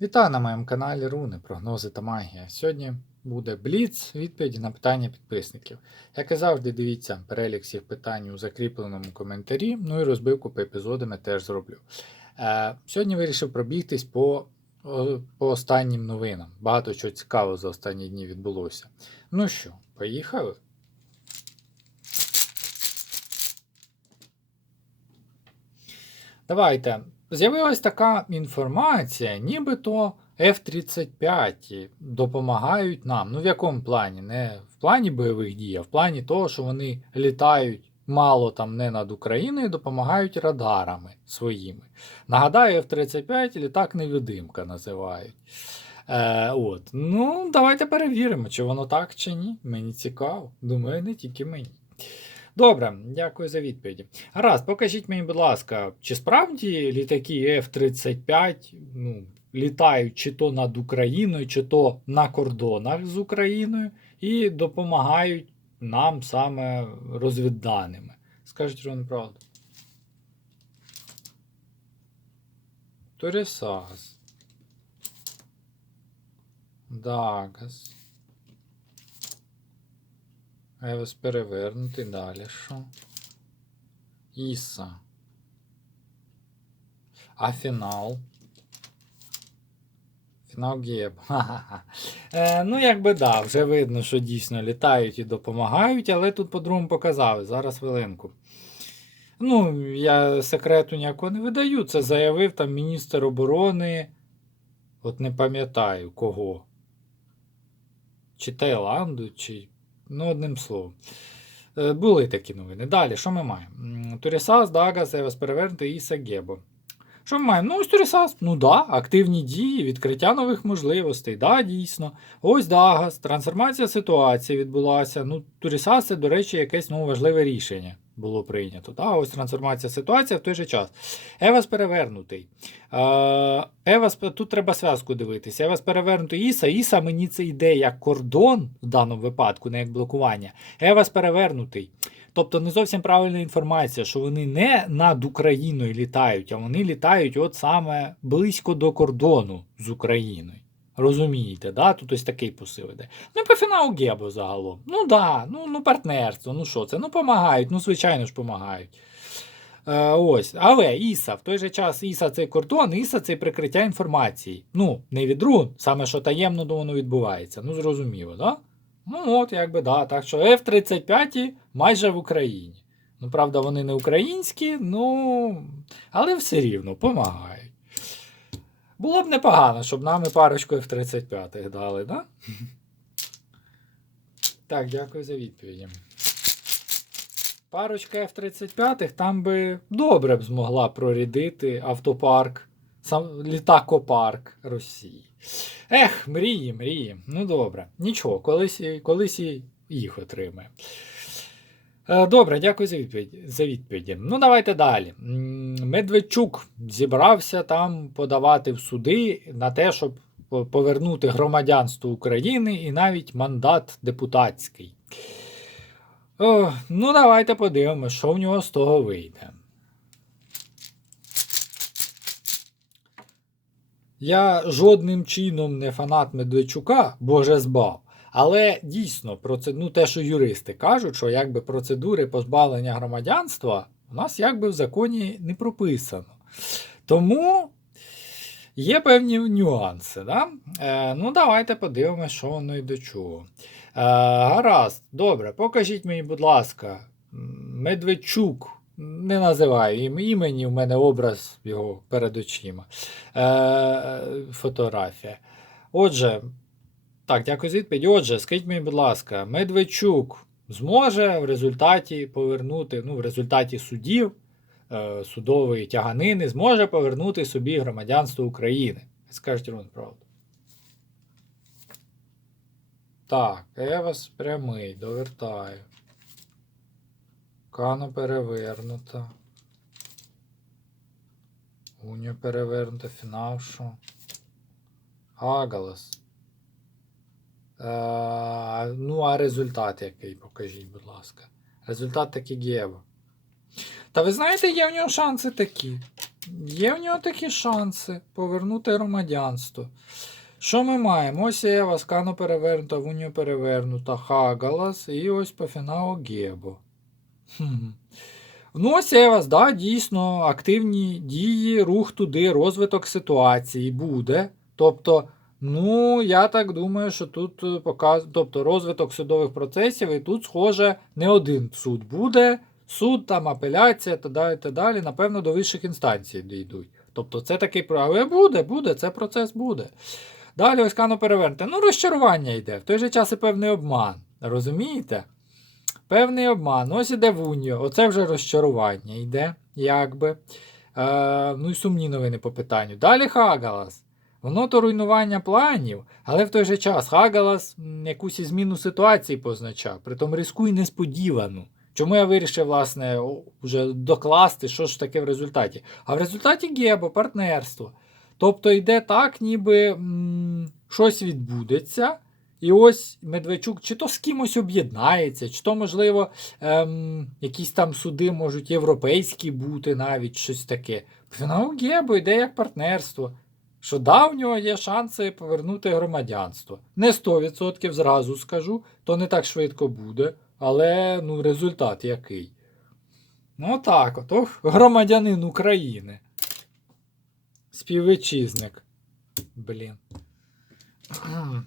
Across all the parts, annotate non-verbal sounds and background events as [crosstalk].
Вітаю на моєму каналі Руни, прогнози та магія. Сьогодні буде бліц, відповіді на питання підписників. Як і завжди, дивіться перелік всіх питань у закріпленому коментарі, ну і розбивку по епізодам теж зроблю. Е, сьогодні вирішив пробігтись по, по останнім новинам. Багато чого цікавого за останні дні відбулося. Ну що, поїхали? Давайте. З'явилась така інформація, нібито F-35 допомагають нам. Ну, в якому плані? Не в плані бойових дій, а в плані того, що вони літають мало там не над Україною, допомагають радарами своїми. Нагадаю, F-35 літак невидимка називають. Е, от. Ну, давайте перевіримо, чи воно так, чи ні. Мені цікаво. Думаю, не тільки мені. Добре, дякую за відповіді. Гаразд, покажіть мені, будь ласка, чи справді літаки F-35 ну, літають чи то над Україною, чи то на кордонах з Україною і допомагають нам саме розвідданими. Скажіть, що неправда. Торісас. Дагас. Евес перевернутий. Далі що? Іса. А фінал? Фінал Гєб. Е, ну, якби да, вже видно, що дійсно літають і допомагають, але тут по-другому показали. Зараз хвилинку. Ну, я секрету ніякого не видаю. Це заявив там міністр оборони. От не пам'ятаю кого. Чи Таїланду, чи Ну, одним словом. Е, Були такі новини. Далі, що ми маємо? Турісас, Дагас, Евас перевернути і Сагебо. Що ми маємо? Ну, ось Турісас, ну да, активні дії, відкриття нових можливостей. Да, дійсно. Ось Дагас, трансформація ситуації відбулася. Ну, Турісас це, до речі, якесь ну, важливе рішення було прийнято. Да? Ось трансформація ситуації в той же час. Евас перевернутий. Евас, тут треба зв'язку дивитися. Евас перевернутий Іса. Іса мені це йде як кордон в даному випадку, не як блокування. Евас перевернутий. Тобто не зовсім правильна інформація, що вони не над Україною літають, а вони літають от саме близько до кордону з Україною. Розумієте, да? тут ось такий посил іде. Ну по фіналу Гебо загалом. Ну да, ну, ну партнерство, ну що це? Ну помагають, ну звичайно ж помагають. Е, ось. Але Іса, в той же час Іса це кордон, Іса це прикриття інформації. Ну, не від рун, саме що таємно воно відбувається. Ну, зрозуміло, да? Ну от, якби да. Так що F-35 майже в Україні. Ну, правда, вони не українські, ну, але все рівно помагають. Було б непогано, щоб нам і парочку F-35 дали, да? Так, дякую за відповіді. Парочка F-35 там би добре б змогла прорядити автопарк, сам літакопарк Росії. Ех, мрії, мрії. Ну добре. Нічого, колись, колись і їх отримає. Е, Добре, дякую за відповідь, за відповіді. Ну, давайте далі. Медведчук зібрався там подавати в суди на те, щоб повернути громадянство України і навіть мандат депутатський. О, ну, давайте подивимося, що в нього з того вийде. Я жодним чином не фанат Медведчука, боже збав. Але дійсно, ну, те, що юристи кажуть, що якби процедури позбавлення громадянства у нас якби в законі не прописано. Тому є певні нюанси. Да? Е, ну, давайте подивимося, що воно і до чого. Е, гаразд, добре, покажіть мені, будь ласка, Медведчук. Не називаю імені, у мене образ його перед очима. Е, фотографія. Отже, так, дякую за відповідь. Отже, скажіть мені, будь ласка, Медведчук зможе в результаті повернути, ну, в результаті судів, е, судової тяганини, зможе повернути собі громадянство України. Скажіть ровно правду. Так, я вас прямий, довертаю. Кано перевернута. Унія перевернута, фінал що? Агалас. Е, ну, а результат який, покажіть, будь ласка. Результат такий Гєва. Та ви знаєте, є в нього шанси такі. Є в нього такі шанси повернути громадянство. Що ми маємо? Ось Ева, Скано перевернута, Вуньо перевернута, Хагалас і ось по фіналу Гебо. Хм. Ну, ось Евас, да, дійсно, активні дії, рух туди, розвиток ситуації буде. Тобто, ну, я так думаю, що тут е, показ... тобто, розвиток судових процесів, і тут, схоже, не один суд буде. Суд, там, апеляція та далі, та далі, напевно, до вищих інстанцій дійдуть. Тобто, це такий Але буде, буде, це процес буде. Далі ось Кано перевернути. Ну, розчарування йде. В той же час і певний обман. Розумієте? Певний обман. Ось іде Вуньо. Оце вже розчарування йде, якби. Е, ну і сумні новини по питанню. Далі Хагалас. Воно то руйнування планів, але в той же час Хагалас якусь зміну ситуації позначав, притом різку і несподівану. Чому я вирішив, власне, вже докласти, що ж таке в результаті? А в результаті Гебо, партнерство. Тобто йде так, ніби м, щось відбудеться. І ось Медведчук чи то з кимось об'єднається, чи то, можливо, ем, якісь там суди можуть європейські бути, навіть щось таке. Фінал Гебо йде як партнерство. Що да, в нього є шанси повернути громадянство. Не 100% зразу скажу, то не так швидко буде, але ну, результат який. Ну так, от, громадянин України. Співвітчизник. Блін. [clears throat]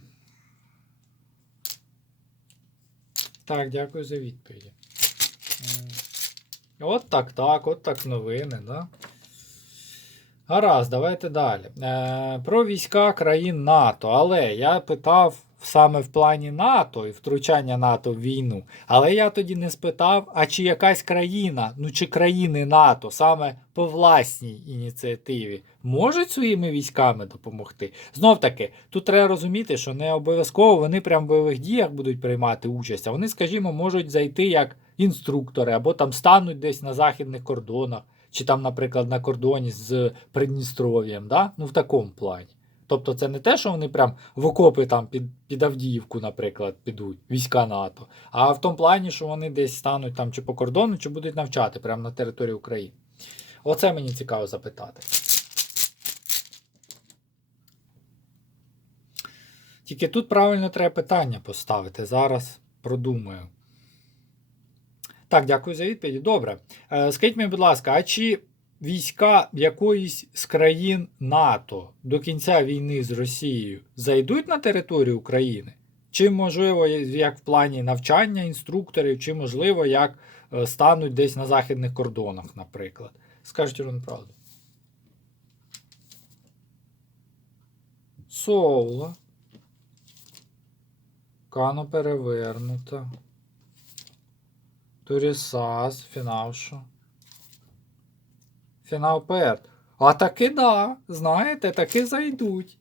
Так, дякую за відповіді. От так, так, от так новини, да? Гаразд, давайте далі. Е, про війська країн НАТО. Але я питав саме в плані НАТО і втручання НАТО в війну. Але я тоді не спитав, а чи якась країна, ну чи країни НАТО саме по власній ініціативі можуть своїми військами допомогти. Знов таки, тут треба розуміти, що не обов'язково вони прям в бойових діях будуть приймати участь, а вони, скажімо, можуть зайти як інструктори або там стануть десь на західних кордонах чи там, наприклад, на кордоні з Придністров'ям, да? ну в такому плані. Тобто це не те, що вони прям в окопи там під, під Авдіївку, наприклад, підуть, війська НАТО, а в тому плані, що вони десь стануть там чи по кордону, чи будуть навчати прямо на території України. Оце мені цікаво запитати. Тільки тут правильно треба питання поставити. Зараз продумаю. Так, дякую за відповідь. Добре. Е, Скажіть мені, будь ласка, а чи війська якоїсь з країн НАТО до кінця війни з Росією зайдуть на територію України? Чи, можливо, як в плані навчання інструкторів, чи, можливо, як е, стануть десь на західних кордонах, наприклад? Скажіть Ірон правду. Соло. Кано перевернута. Турісас, фінал що? Фінал Перт. А таки да, знаєте, таки зайдуть.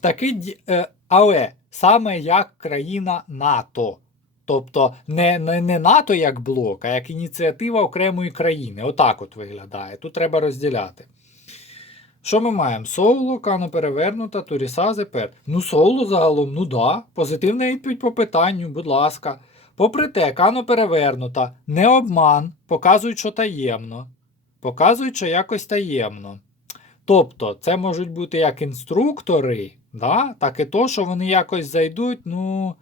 Таки, е, але саме як країна НАТО. Тобто не, не, не НАТО як блок, а як ініціатива окремої країни. Отак от виглядає. Тут треба розділяти. Що ми маємо? Соуло, Кано перевернута, Турісази, Перт. Ну, Соуло загалом, ну да. Позитивна відповідь по питанню, будь ласка. Попри те, Кано перевернута, не обман, показують, що таємно. Показують, що якось таємно. Тобто, це можуть бути як інструктори, да? так і то, що вони якось зайдуть, ну,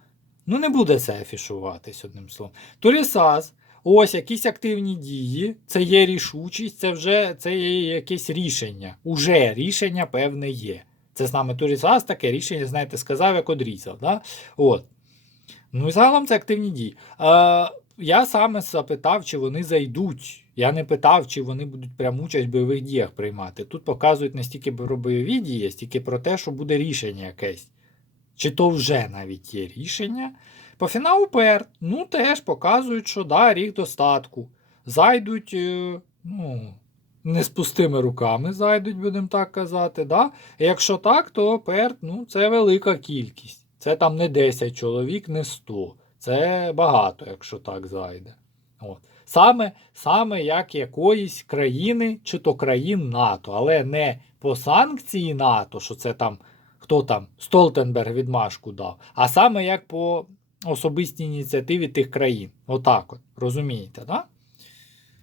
ну не буде це афішуватись, одним словом. Турісаз, ось якісь активні дії, це є рішучість, це вже це є якесь рішення. Уже рішення певне є. Це саме Турісаз таке рішення, знаєте, сказав, як одрізав. Да? От. Ну і загалом це активні дії. Е, я саме запитав, чи вони зайдуть. Я не питав, чи вони будуть прям участь в бойових діях приймати. Тут показують не стільки про бойові дії, стільки про те, що буде рішення якесь. Чи то вже навіть є рішення. По фіналу ПР, ну теж показують, що да, рік достатку. Зайдуть, е, ну, не з пустими руками зайдуть, будемо так казати. Да? Якщо так, то ПР, ну, це велика кількість. Це там не 10 чоловік, не 100. Це багато, якщо так зайде. От. Саме, саме як якоїсь країни, чи то країн НАТО, але не по санкції НАТО, що це там хто там Столтенберг відмашку дав, а саме як по особистій ініціативі тих країн. Отак от. Розумієте, да?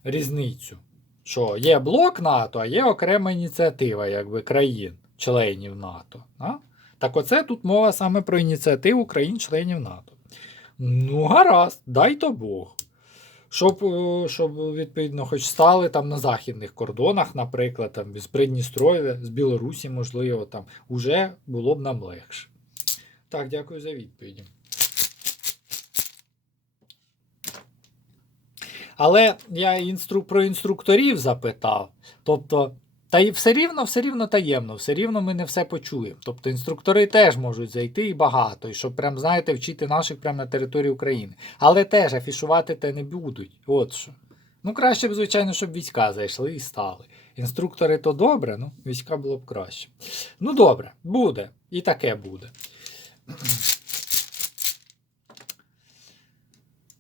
Різницю. що є блок НАТО, а є окрема ініціатива якби, країн, членів НАТО. А? Так оце тут мова саме про ініціативу країн-членів НАТО. Ну, гаразд, дай то Бог. Щоб, е, щоб, відповідно, хоч стали там на західних кордонах, наприклад, там, з Придністров'я, з Білорусі, можливо, там, уже було б нам легше. Так, дякую за відповіді. Але я інстру... про інструкторів запитав. Тобто, та й все рівно, все рівно таємно, все рівно ми не все почуємо. Тобто інструктори теж можуть зайти і багато, і щоб прям, знаєте, вчити наших прямо на території України. Але теж афішувати те не будуть. От що. Ну, краще б, звичайно, щоб війська зайшли і стали. Інструктори то добре, ну, війська було б краще. Ну, добре, буде. І таке буде.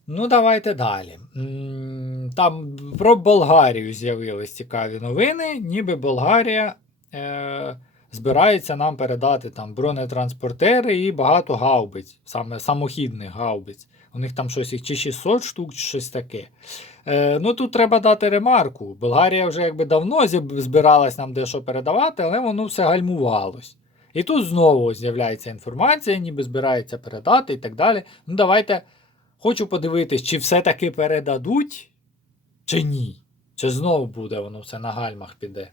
Ну, давайте далі. Там про Болгарію з'явились цікаві новини, ніби Болгарія е, збирається нам передати там бронетранспортери і багато гаубиць, саме самохідних гаубиць. У них там щось їх чи 600 штук, чи щось таке. Е, ну тут треба дати ремарку. Болгарія вже якби давно збиралась нам дещо передавати, але воно все гальмувалось. І тут знову з'являється інформація, ніби збирається передати і так далі. Ну, давайте. Хочу подивитись, чи все-таки передадуть, чи ні. Чи знову буде воно все на гальмах піде.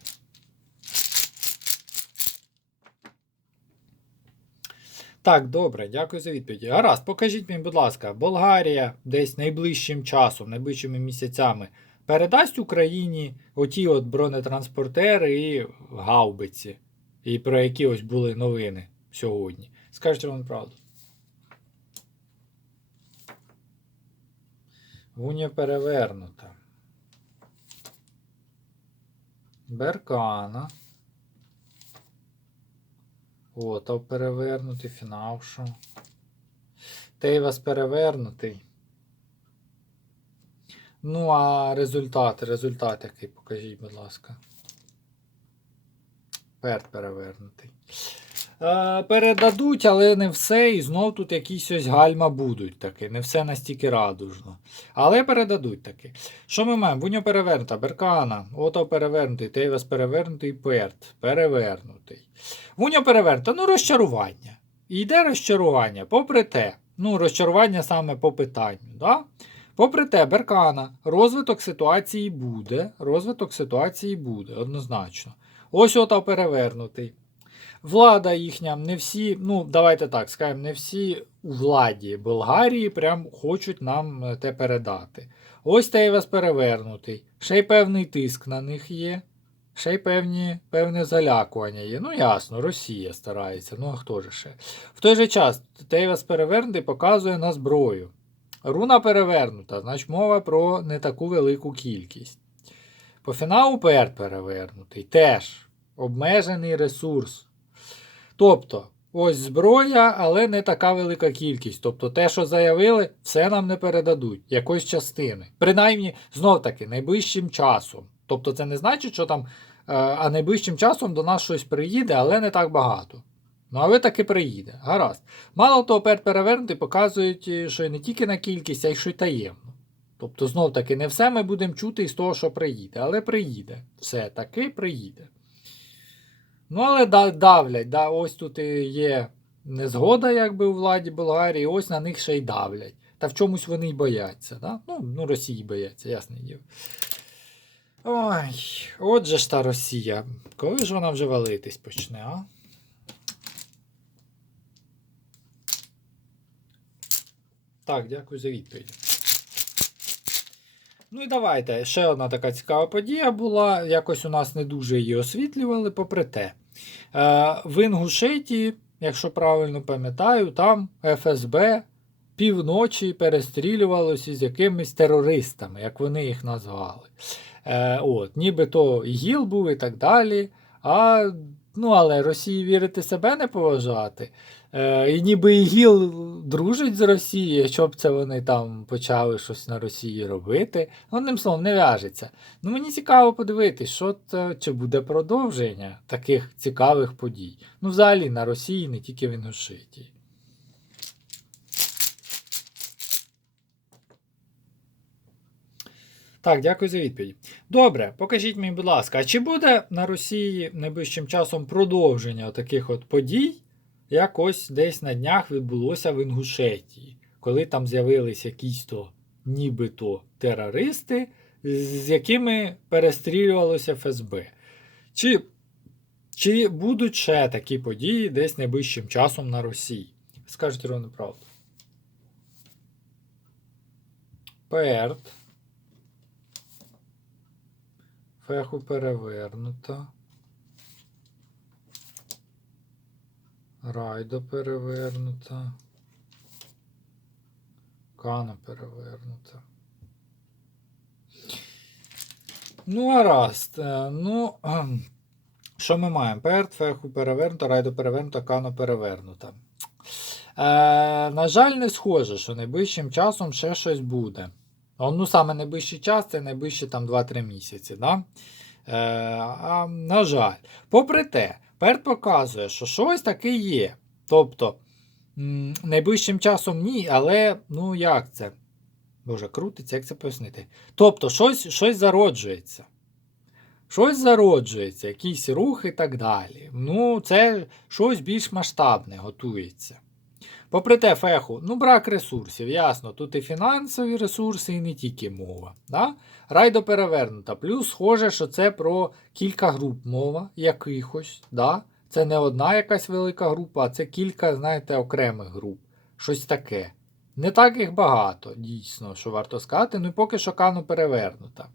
Так, добре, дякую за відповідь. Гаразд, покажіть мені, будь ласка, Болгарія десь найближчим часом, найближчими місяцями передасть Україні оті от бронетранспортери і гаубиці, і про які ось були новини сьогодні. Скажіть вам правду. Гуня перевернута. Беркана. Отав перевернутий, фінавшу. Тейвас перевернутий. Ну, а результат, результат який, покажіть, будь ласка. Перт перевернутий. Е, передадуть, але не все. І знов тут якісь ось гальма будуть таки. Не все настільки радужно. Але передадуть таки. Що ми маємо? Вуньо перевернута, Беркана, Ото перевернутий, Тейвас перевернутий, Перт перевернутий. Вуньо перевернута, ну розчарування. Йде розчарування, попри те, ну, розчарування саме по питанню. Да? Попри те, Беркана, розвиток ситуації буде. Розвиток ситуації буде, однозначно. Ось ота перевернутий. Влада їхня, не всі, ну давайте так скажемо, не всі у владі Болгарії прям хочуть нам е, те передати. Ось Тейвас перевернутий. Ще й певний тиск на них є. Ще й певні, певне залякування є. Ну, ясно, Росія старається, ну а хто ж ще? В той же час Тейвас перевернутий показує на зброю. Руна перевернута, значить мова про не таку велику кількість. По фіналу Перт перевернутий. Теж обмежений ресурс. Тобто, ось зброя, але не така велика кількість. Тобто, те, що заявили, все нам не передадуть, якоїсь частини. Принаймні, знов таки, найближчим часом. Тобто, це не значить, що там, е, а найближчим часом до нас щось приїде, але не так багато. Ну, але таки приїде. Гаразд. Мало того, перевернути показують, е, що не тільки на кількість, а й що й таємно. Тобто, знов таки, не все ми будемо чути із того, що приїде, але приїде. Все таки приїде. Ну, але давлять. Да, ось тут є незгода, якби у владі Болгарії, ось на них ще й давлять. Та в чомусь вони й бояться. Да? Ну, ну, Росії бояться, ясне діло. Ой, отже ж та Росія. Коли ж вона вже валитись почне, а? Так, дякую за відповідь. Ну і давайте. Ще одна така цікава подія була. Якось у нас не дуже її освітлювали, попри те. Е, в Інгушетії, якщо правильно пам'ятаю, там ФСБ півночі перестрілювалося з якимись терористами, як вони їх назвали. Е, от, Нібито ІГІЛ був і так далі. А, ну, але Росії вірити себе не поважати. Е, і ніби ІГІЛ дружить з Росією, щоб це вони там почали щось на Росії робити. Одним словом, не в'яжеться. Ну мені цікаво подивитись, що це, чи буде продовження таких цікавих подій. Ну, взагалі на Росії, не тільки в Інгушетії. Так, дякую за відповідь. Добре, покажіть мені, будь ласка, а чи буде на Росії найближчим часом продовження таких от подій, як ось десь на днях відбулося в Інгушетії, коли там з'явились якісь то нібито терористи, з якими перестрілювалося ФСБ? Чи, чи будуть ще такі події десь найближчим часом на Росії? Скажіть ровно правду. Перт. Феху перевернуто. Райдо перевернуто. Кана перевернута. Ну, гаразд. Е, Ну, ем, що ми маємо? Перт, феху перевернуто, райдо перевернуто, кано перевернуто. Е, на жаль, не схоже, що найближчим часом ще щось буде. Ну, саме найближчий час це найближчі там 2-3 місяці. Да? Е, а, на жаль. Попри те, Перт показує, що щось таке є. Тобто, найближчим часом ні, але ну як це? Боже, крутиться, як це пояснити? Тобто, щось, щось зароджується. Щось зароджується, якісь рухи і так далі. Ну, це щось більш масштабне готується. Попри те, феху, ну брак ресурсів, ясно. Тут і фінансові ресурси, і не тільки мова. Да? Райдо перевернута. Плюс схоже, що це про кілька груп мова якихось. Да? Це не одна якась велика група, а це кілька, знаєте, окремих груп. Щось таке. Не так їх багато, дійсно, що варто сказати, ну і поки що кану перевернута.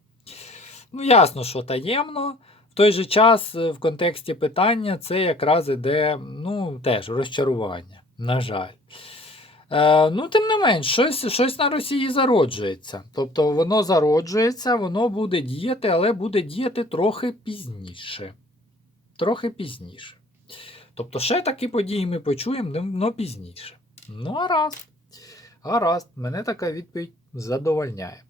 Ну, ясно, що таємно. В той же час, е, в контексті питання, це якраз іде, ну, теж розчарування. На жаль. Е, ну, тим не менш, щось, щось на Росії зароджується. Тобто воно зароджується, воно буде діяти, але буде діяти трохи пізніше. Трохи пізніше. Тобто, ще такі події ми почуємо, але пізніше. Ну, гаразд. Гаразд, мене така відповідь задовольняє.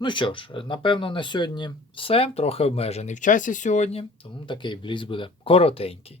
Ну що ж, напевно, на сьогодні все. Трохи обмежений в часі сьогодні, тому такий бліз буде коротенький.